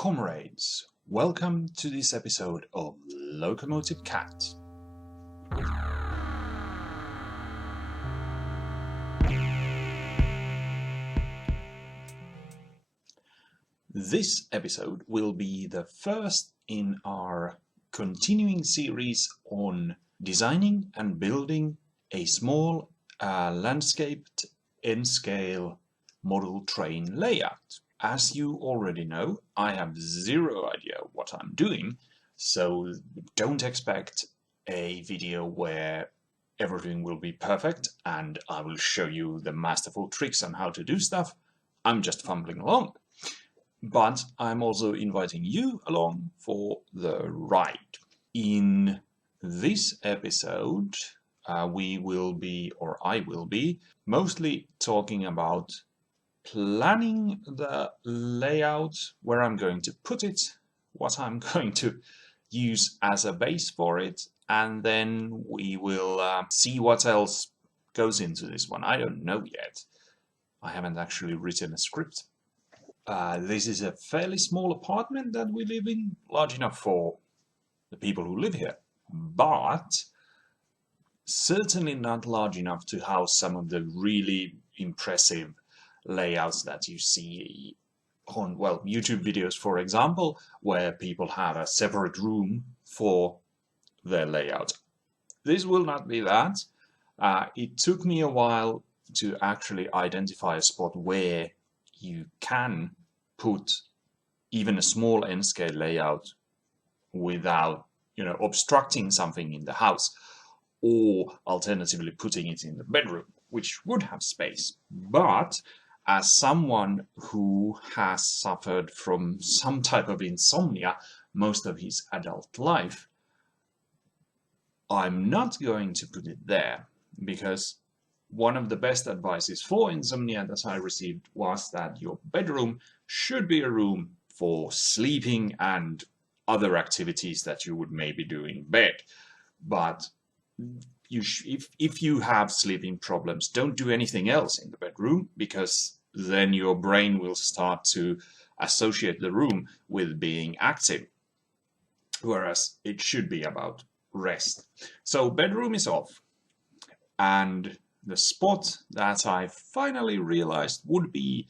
Comrades, welcome to this episode of Locomotive Cat. This episode will be the first in our continuing series on designing and building a small landscaped N-scale model train layout. As you already know, I have zero idea what I'm doing, so don't expect a video where everything will be perfect and I will show you the masterful tricks on how to do stuff. I'm just fumbling along. But I'm also inviting you along for the ride. In this episode, I will be mostly talking about planning the layout, where I'm going to put it, what I'm going to use as a base for it, and then we will see what else goes into this one. I don't know yet. I haven't actually written a script. This is a fairly small apartment that we live in, large enough for the people who live here, but certainly not large enough to house some of the really impressive layouts that you see on, well, YouTube videos, for example, where people have a separate room for their layout. This will not be that. It took me a while to actually identify a spot where you can put even a small N-scale layout without, obstructing something in the house, or alternatively putting it in the bedroom, which would have space. But as someone who has suffered from some type of insomnia most of his adult life, I'm not going to put it there, because one of the best advices for insomnia that I received was that your bedroom should be a room for sleeping and other activities that you would maybe do in bed. But if you have sleeping problems, don't do anything else in the bedroom, because then your brain will start to associate the room with being active, whereas it should be about rest. So bedroom is off. And the spot that I finally realized would be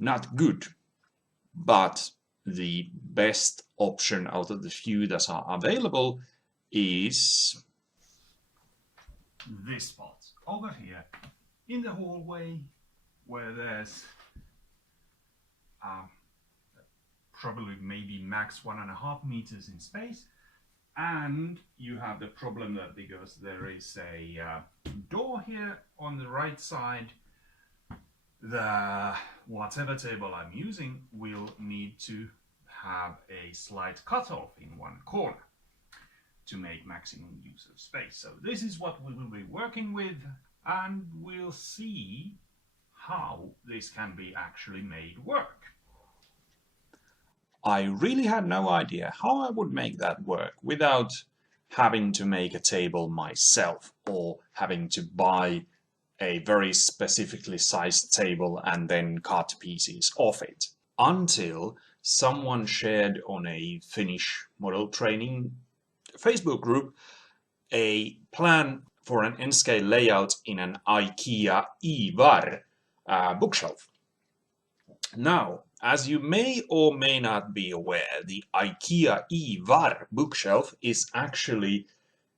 not good, but the best option out of the few that are available is this spot over here in the hallway, where there's probably maybe max 1.5 meters in space. And you have the problem that because there is a door here on the right side, the whatever table I'm using will need to have a slight cutoff in one corner to make maximum use of space. So this is what we will be working with, and we'll see how this can be actually made work. I really had no idea how I would make that work without having to make a table myself, or having to buy a very specifically sized table and then cut pieces off it. Until someone shared on a Finnish model training Facebook group a plan for an N-scale layout in an IKEA Ivar bookshelf. Now, as you may or may not be aware, the IKEA Ivar bookshelf is actually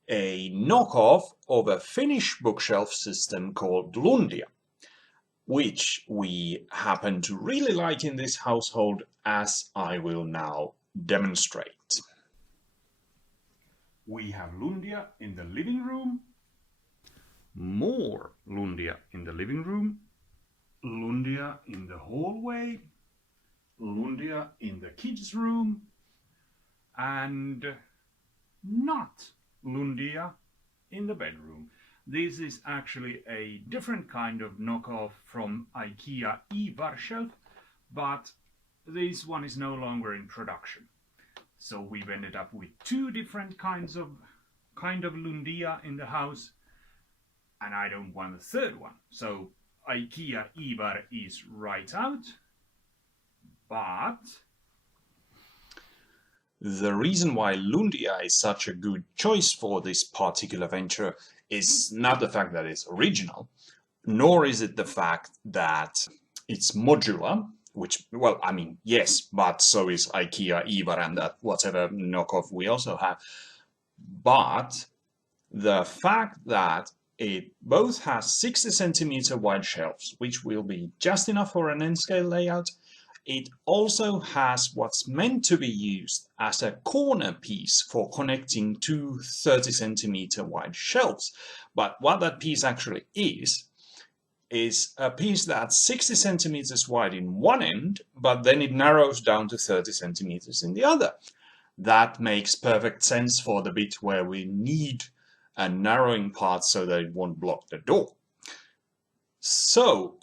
a knockoff of a Finnish bookshelf system called Lundia, which we happen to really like in this household, as I will now demonstrate. We have Lundia in the living room, more Lundia in the living room, Lundia in the hallway, Lundia in the kids' room, and not Lundia in the bedroom. This is actually a different kind of knockoff from IKEA Ivar shelf, but this one is no longer in production. So we've ended up with two different kinds of Lundia in the house, and I don't want the third one. So IKEA Ivar is right out, But the reason why Lundia is such a good choice for this particular venture is not the fact that it's original, nor is it the fact that it's modular, which, well, I mean, yes, but so is IKEA, Ivar, and that whatever knockoff we also have. But the fact that it both has 60 centimeter wide shelves, which will be just enough for an N-scale layout. It also has what's meant to be used as a corner piece for connecting two 30 centimeter wide shelves. But what that piece actually is a piece that's 60 centimeters wide in one end, but then it narrows down to 30 centimeters in the other. That makes perfect sense for the bit where we need a narrowing part so that it won't block the door. So,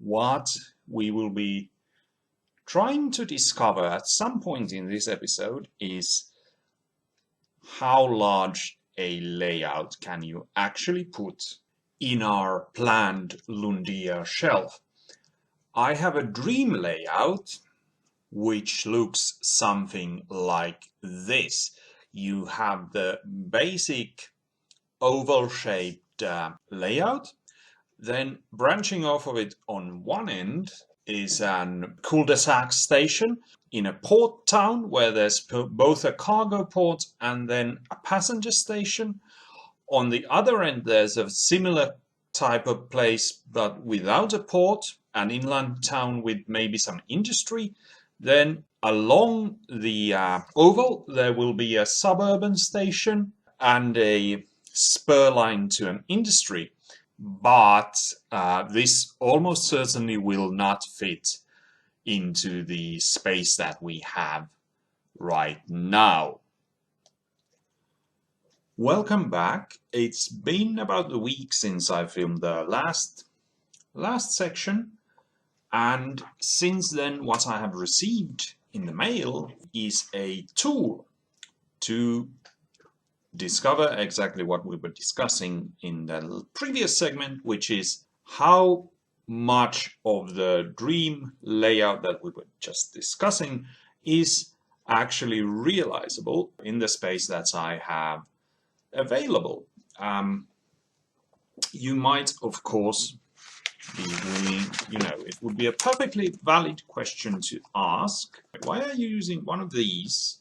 what we will be trying to discover at some point in this episode is how large a layout can you actually put in our planned Lundia shelf. I have a dream layout which looks something like this. You have the basic oval-shaped layout. Then branching off of it on one end is an cul-de-sac station in a port town where there's both a cargo port and then a passenger station. On the other end, there's a similar type of place but without a port, an inland town with maybe some industry. Then along the oval, there will be a suburban station and a spur line to an industry. But this almost certainly will not fit into the space that we have right now. Welcome back. It's been about a week since I filmed the last section, and since then what I have received in the mail is a tool to discover exactly what we were discussing in the previous segment, which is how much of the dream layout that we were just discussing is actually realizable in the space that I have available. You might, of course, be willing, it would be a perfectly valid question to ask, why are you using one of these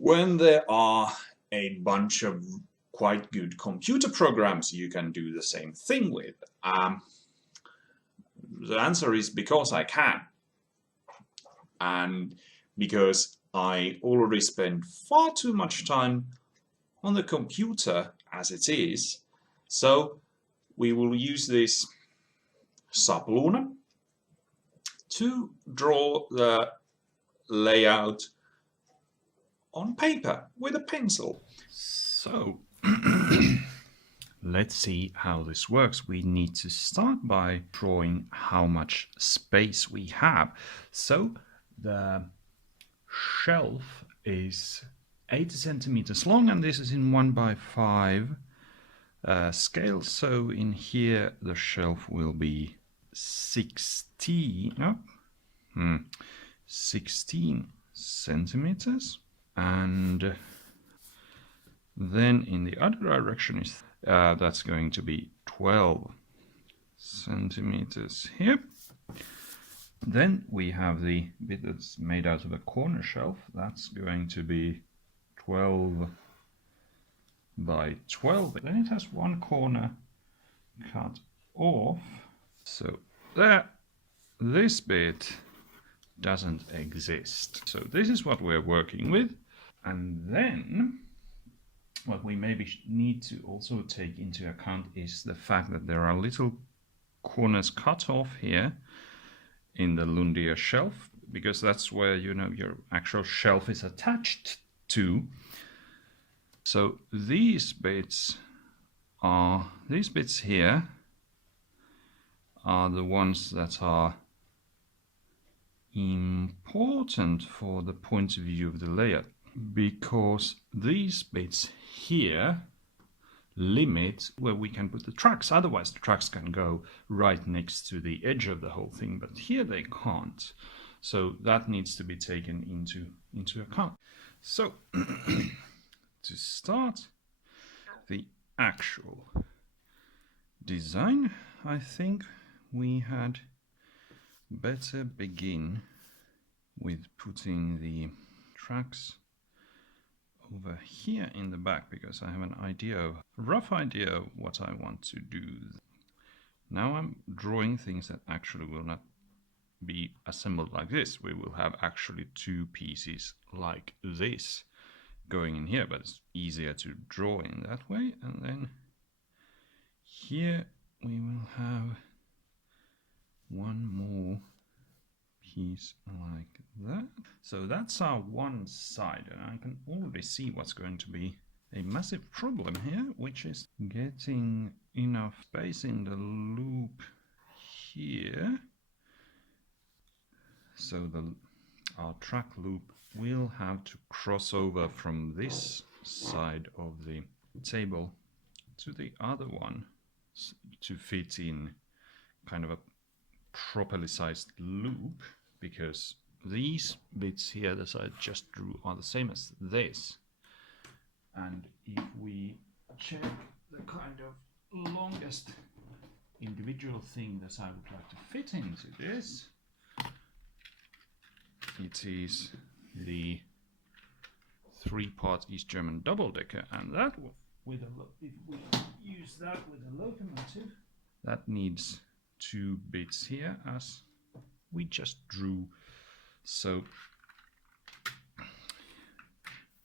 when there are a bunch of quite good computer programs you can do the same thing with? The answer is because I can. And because I already spend far too much time on the computer as it is. So we will use this sapluuna to draw the layout on paper with a pencil. So let's see how this works. We need to start by drawing how much space we have. So the shelf is 80 centimeters long, and this is in 1:5 scale. So in here the shelf will be 16 centimeters, and then in the other direction is that's going to be 12 centimeters here. Then we have the bit that's made out of a corner shelf. That's going to be 12 by 12. Then it has one corner cut off. So there, this bit doesn't exist. So this is what we're working with. And then what we maybe need to also take into account is the fact that there are little corners cut off here in the Lundia shelf, because that's where your actual shelf is attached to. So these bits here are the ones that are important for the point of view of the layout, because these bits here limit where we can put the tracks. Otherwise the tracks can go right next to the edge of the whole thing, but here they can't. So that needs to be taken into account. So to start the actual design, I think we had better begin with putting the tracks over here in the back, because I have an idea, a rough idea of what I want to do. Now I'm drawing things that actually will not be assembled like this. We will have actually two pieces like this going in here, but it's easier to draw in that way. And then here we will have one more piece like that. So that's our one side, and I can already see what's going to be a massive problem here, which is getting enough space in the loop here. So our track loop will have to cross over from this side of the table to the other one to fit in kind of a properly sized loop, because these bits here that I just drew are the same as this. And if we check the kind of longest individual thing that I would like to fit into this, it is the 3-part East German double-decker, and that with if we use that with a locomotive, that needs 2 bits here as we just drew. So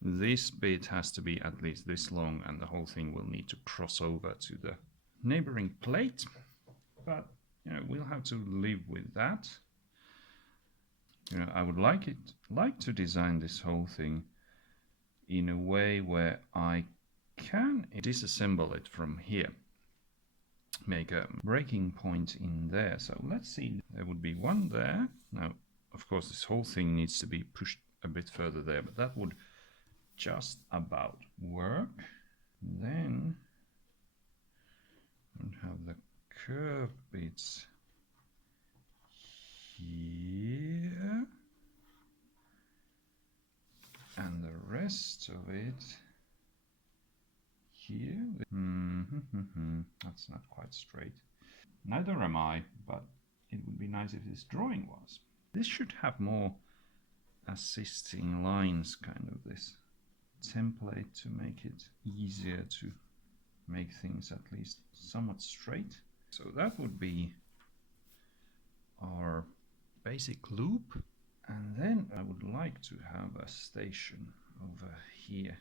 this bit has to be at least this long, and the whole thing will need to cross over to the neighboring plate, but we'll have to live with that. I would like to design this whole thing in a way where I can disassemble it from here, make a breaking point in there. So let's see, there would be one there. Now, of course, this whole thing needs to be pushed a bit further there, but that would just about work. Then we'll have the curved bits here, and the rest of it here. That's not quite straight. Neither am I, but it would be nice if this drawing was. This should have more assisting lines, kind of this template, to make it easier to make things at least somewhat straight. So that would be our basic loop, and then I would like to have a station over here.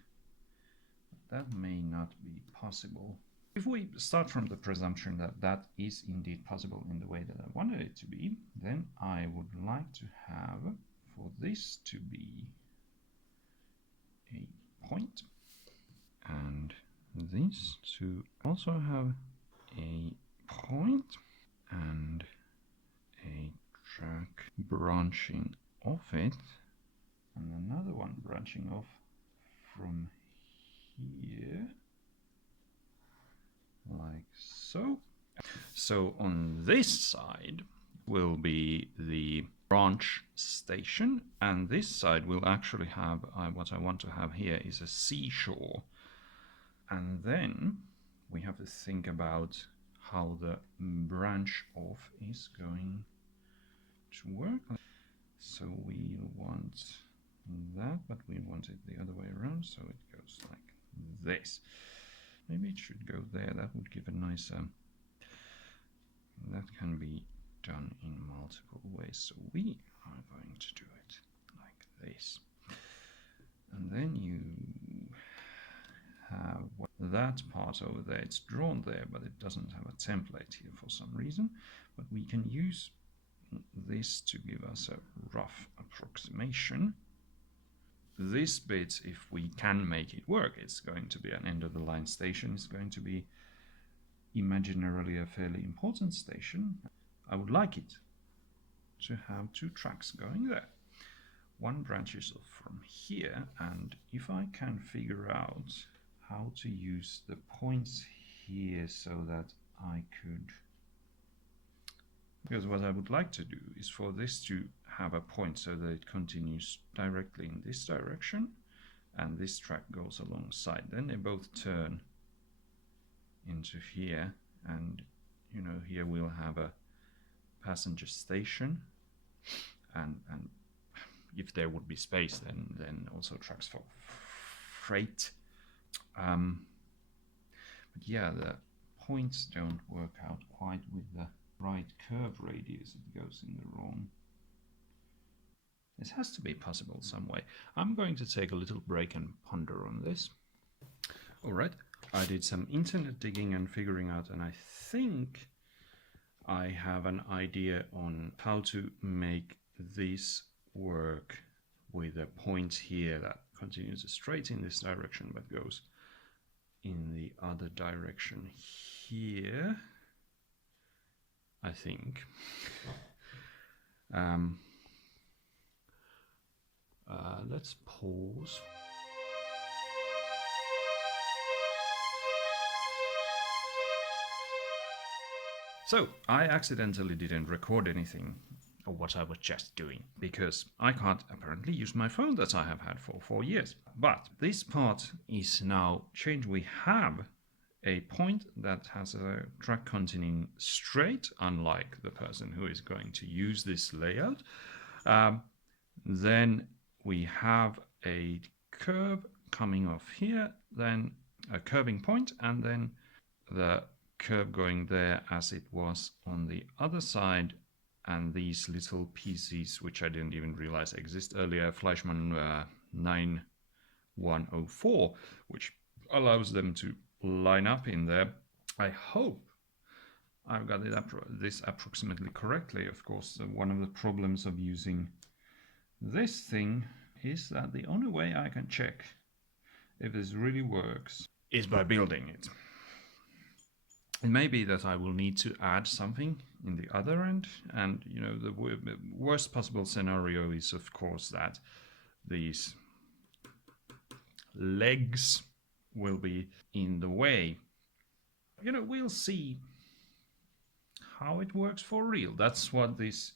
That may not be possible. If we start from the presumption that that is indeed possible in the way that I wanted it to be, then I would like to have for this to be a point, and this to also have a point, and a track branching off it, and another one branching off from here, like so. So on this side will be the branch station, and this side will actually have what I want to have here is a seashore. And then we have to think about how the branch off is going to work. So we want that, but we want it the other way around, so it goes like this. Maybe it should go there. That would give a nice that can be done in multiple ways, so we are going to do it like this. And then you have that part over there. It's drawn there, but it doesn't have a template here for some reason, but we can use this to give us a rough approximation. This bit, if we can make it work, it's going to be an end of the line station. It's going to be imaginarily a fairly important station. I would like it to have 2 tracks going there. One branches off from here, and if I can figure out how to use the points here so that I could, because what I would like to do is for this to have a point so that it continues directly in this direction and this track goes alongside. Then they both turn into here, and you know, here we'll have a passenger station, and if there would be space, then also trucks for freight. But yeah, the points don't work out quite with the right curve radius. It goes in the wrong. This has to be possible some way. I'm going to take a little break and ponder on this. All right, I did some internet digging and figuring out, and I think I have an idea on how to make this work with a point here that continues straight in this direction but goes in the other direction here, I think. Let's pause. So I accidentally didn't record anything of what I was just doing, because I can't apparently use my phone that I have had for 4 years. But this part is now changed. We have a point that has a track continuing straight, unlike the person who is going to use this layout. Then we have a curve coming off here, then a curving point, and then the curve going there as it was on the other side, and these little pieces which I didn't even realize exist earlier, Fleischmann 9104, which allows them to line up in there. I hope I've got this approximately correctly. Of course, one of the problems of using this thing is that the only way I can check if this really works is by building it. It may be that I will need to add something in the other end, and you know, the worst possible scenario is of course that these legs will be in the way. You know, we'll see how it works for real. That's what this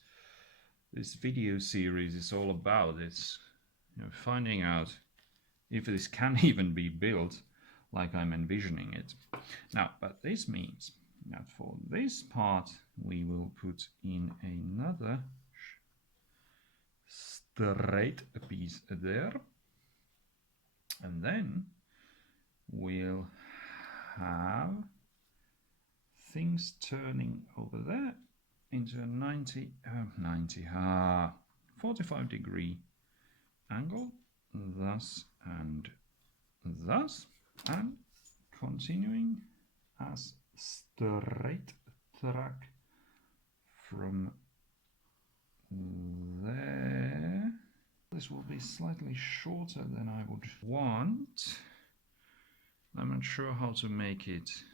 video series is all about. It's, you know, finding out if this can even be built like I'm envisioning it. Now, but this means that for this part we will put in another straight piece there, and then we'll have things turning over there into a 45 degree angle, thus and thus, and continuing as straight track from there. This will be slightly shorter than I would want. I'm not sure how to make it.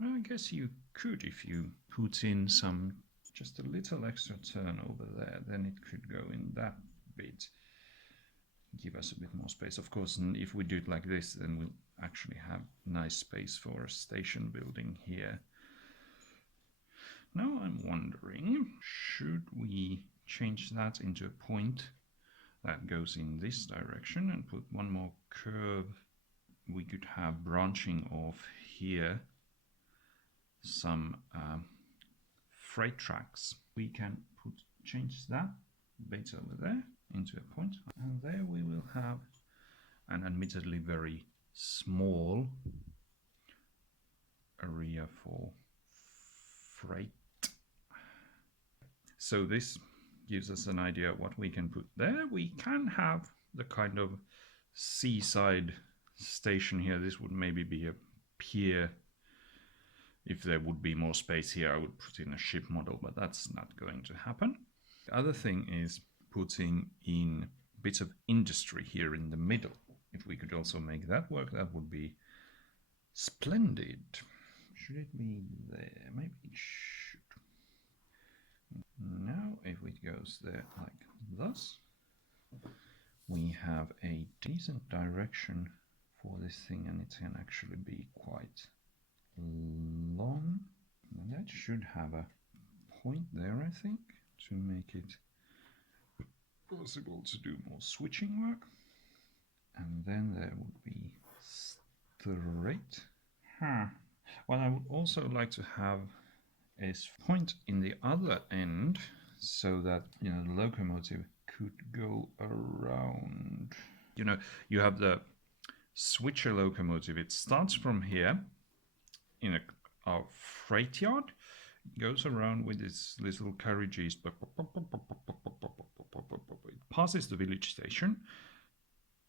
Well, I guess you could if you put in some, just a little extra turn over there, then it could go in that bit. Give us a bit more space. Of course, if we do it like this, then we'll actually have nice space for a station building here. Now I'm wondering, should we change that into a point that goes in this direction and put one more curve? We could have branching off here some freight tracks. We can change that bit over there into a point, and there we will have an admittedly very small area for freight. So this gives us an idea of what we can put there. We can have the kind of seaside station here. This would maybe be a pier. If there would be more space here, I would put in a ship model, but that's not going to happen. The other thing is putting in bits of industry here in the middle. If we could also make that work, that would be splendid. Should it be there? Maybe it should. Now, if it goes there like thus, we have a decent direction for this thing, and it can actually be quite long. And that should have a point there, I think, to make it possible to do more switching work. And then there would be straight. What I would also like to have is point in the other end, so that the locomotive could go around. You have the switcher locomotive. It starts from here in a freight yard, goes around with its little carriages. It passes the village station.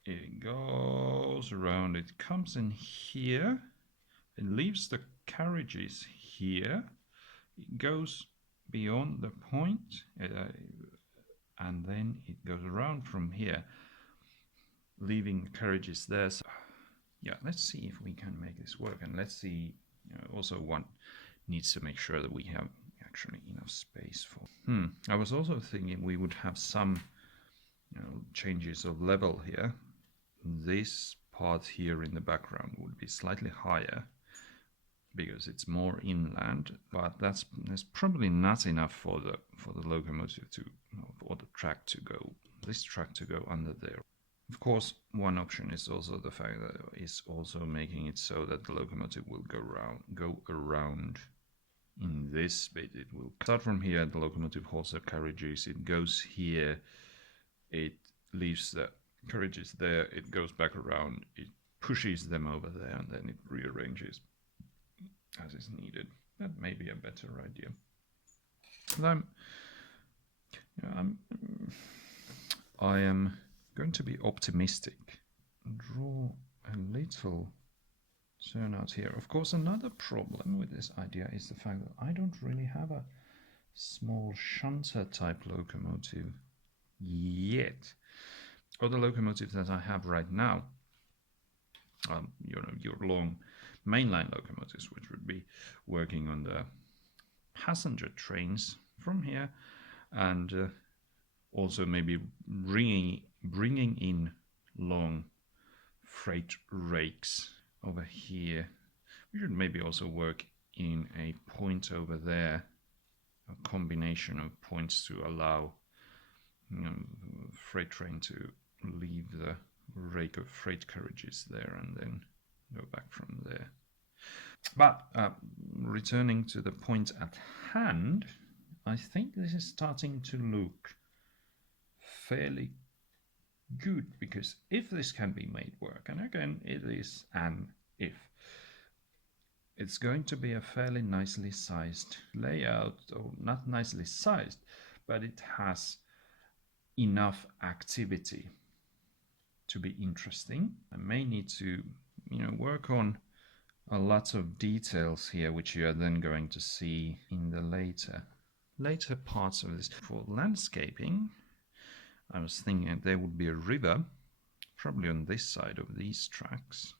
It goes around. It comes in here. It leaves the carriages here. It goes beyond the point, and then it goes around from here, leaving the carriages there. So, yeah, let's see if we can make this work. And let's see, also one needs to make sure that we have actually enough space for. I was also thinking we would have some changes of level here. This part here in the background would be slightly higher because it's more inland, but that's probably not enough for the locomotive to, or the track to go, this track to go under there. Of course, one option is also the fact that it's also making it so that the locomotive will go around in this bit. It will start from here, the locomotive holds the carriages, it goes here, it leaves the carriages there, it goes back around, it pushes them over there, and then it rearranges as is needed. That may be a better idea. I am going to be optimistic. Draw a little turnout here. Of course, another problem with this idea is the fact that I don't really have a small shunter type locomotive yet. Or the locomotives that I have right now, your long mainline locomotives, which would be working on the passenger trains from here, and also maybe bringing in long freight rakes over here. We should maybe also work in a point over there, a combination of points to allow freight train to leave the rake of freight carriages there and then go back from there. But returning to the point at hand, I think this is starting to look fairly good, because if this can be made work, and again it is an if, it's going to be a fairly nicely sized layout, or not nicely sized, but it has enough activity to be interesting. I may need to work on a lot of details here, which you are then going to see in the later parts of this. For landscaping, I was thinking that there would be a river, probably on this side of these tracks,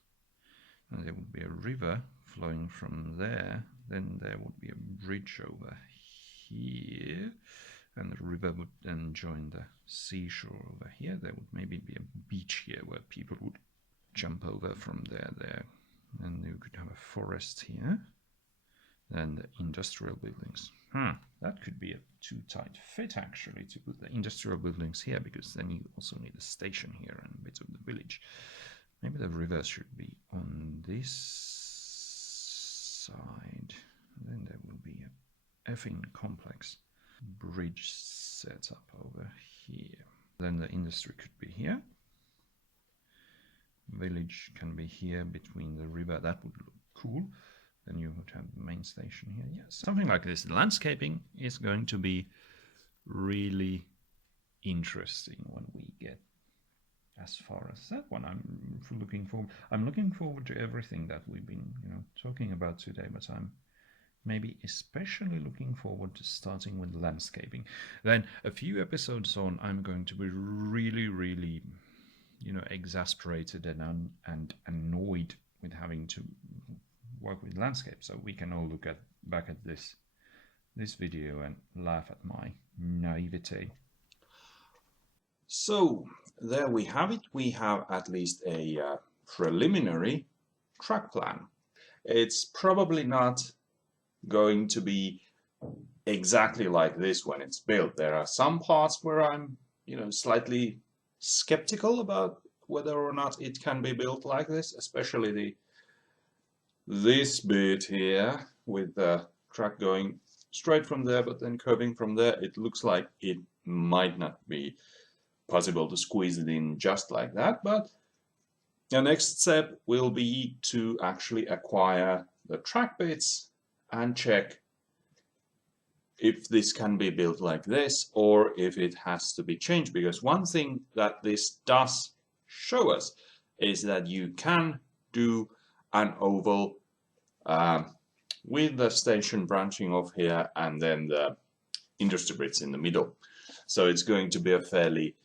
and there would be a river flowing from there. Then there would be a bridge over here, and the river would then join the seashore over here. There would maybe be a beach here where people would jump over from there. And you could have a forest here. Then the industrial buildings. That could be a too tight fit, actually, to put the industrial buildings here, because then you also need a station here and a bit of the village. Maybe the river should be on this side. Then there will be a effing complex bridge set up over here. Then the industry could be here. Village can be here between the river. That would look cool. Then you would have the main station here. Yes, something like this. The landscaping is going to be really interesting when we get as far as that one. I'm looking forward to everything that we've been talking about today, but I'm maybe especially looking forward to starting with landscaping. Then a few episodes on, I'm going to be really exasperated and annoyed with having to work with landscape. So we can all look back at this video and laugh at my naivete. So there we have it. We have at least a preliminary track plan. It's probably not going to be exactly like this when it's built. There are some parts where I'm, slightly skeptical about whether or not it can be built like this, especially this bit here with the track going straight from there but then curving from there. It looks like it might not be possible to squeeze it in just like that, but the next step will be to actually acquire the track bits and check if this can be built like this or if it has to be changed, because one thing that this does show us is that you can do an oval with the station branching off here and then the industry bits in the middle. So it's going to be a fairly,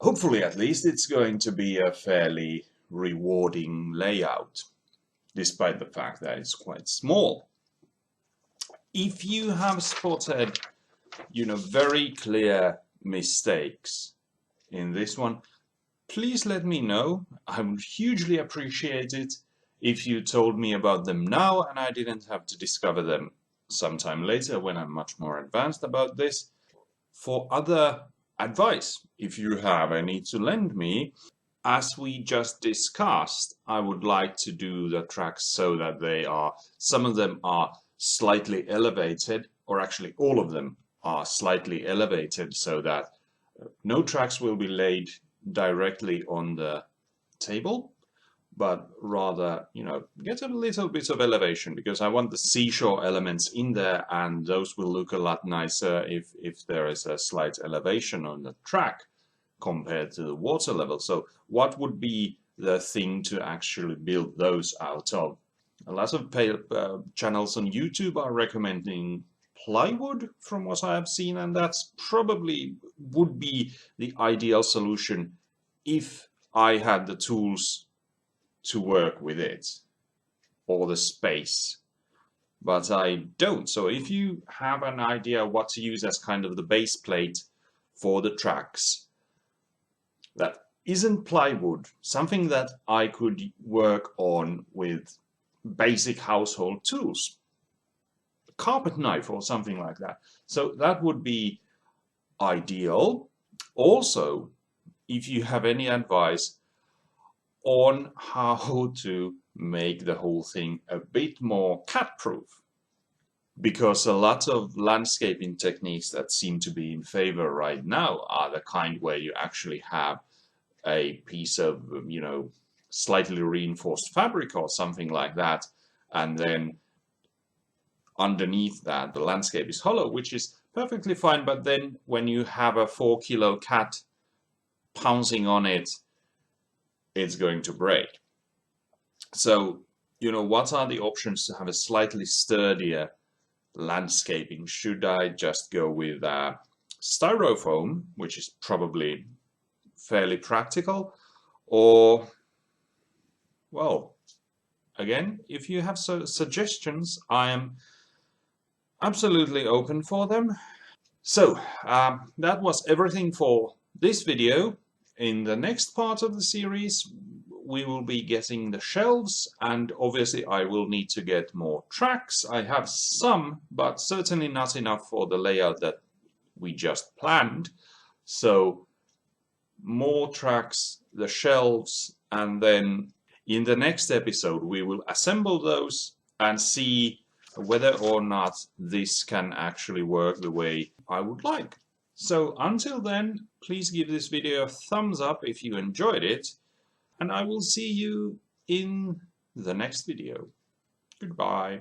hopefully at least, it's going to be a fairly rewarding layout, despite the fact that it's quite small. If you have spotted, very clear mistakes in this one, please let me know. I would hugely appreciate it if you told me about them now and I didn't have to discover them sometime later when I'm much more advanced about this. For other advice, if you have any to lend me, as we just discussed, I would like to do the tracks so that some of them are slightly elevated, or actually all of them are slightly elevated, so that no tracks will be laid directly on the table, but rather, get a little bit of elevation, because I want the seashore elements in there, and those will look a lot nicer if there is a slight elevation on the track compared to the water level. So what would be the thing to actually build those out of? A lot of channels on YouTube are recommending plywood from what I have seen, and that's probably would be the ideal solution if I had the tools to work with it or the space, but I don't. So if you have an idea what to use as kind of the base plate for the tracks that isn't plywood, something that I could work on with basic household tools, a carpet knife or something like that. So that would be ideal. Also, if you have any advice on how to make the whole thing a bit more cat-proof, because a lot of landscaping techniques that seem to be in favor right now are the kind where you actually have a piece of, slightly reinforced fabric or something like that, and then underneath that the landscape is hollow, which is perfectly fine, but then when you have a 4-kilo cat pouncing on it, it's going to break. So, what are the options to have a slightly sturdier landscaping? Should I just go with styrofoam, which is probably fairly practical, or, well, again, if you have suggestions, I am absolutely open for them. So that was everything for this video. In the next part of the series, we will be getting the shelves, and obviously I will need to get more tracks. I have some, but certainly not enough for the layout that we just planned. So more tracks, the shelves, and then in the next episode we will assemble those and see whether or not this can actually work the way I would like. So until then, please give this video a thumbs up if you enjoyed it, and I will see you in the next video. Goodbye.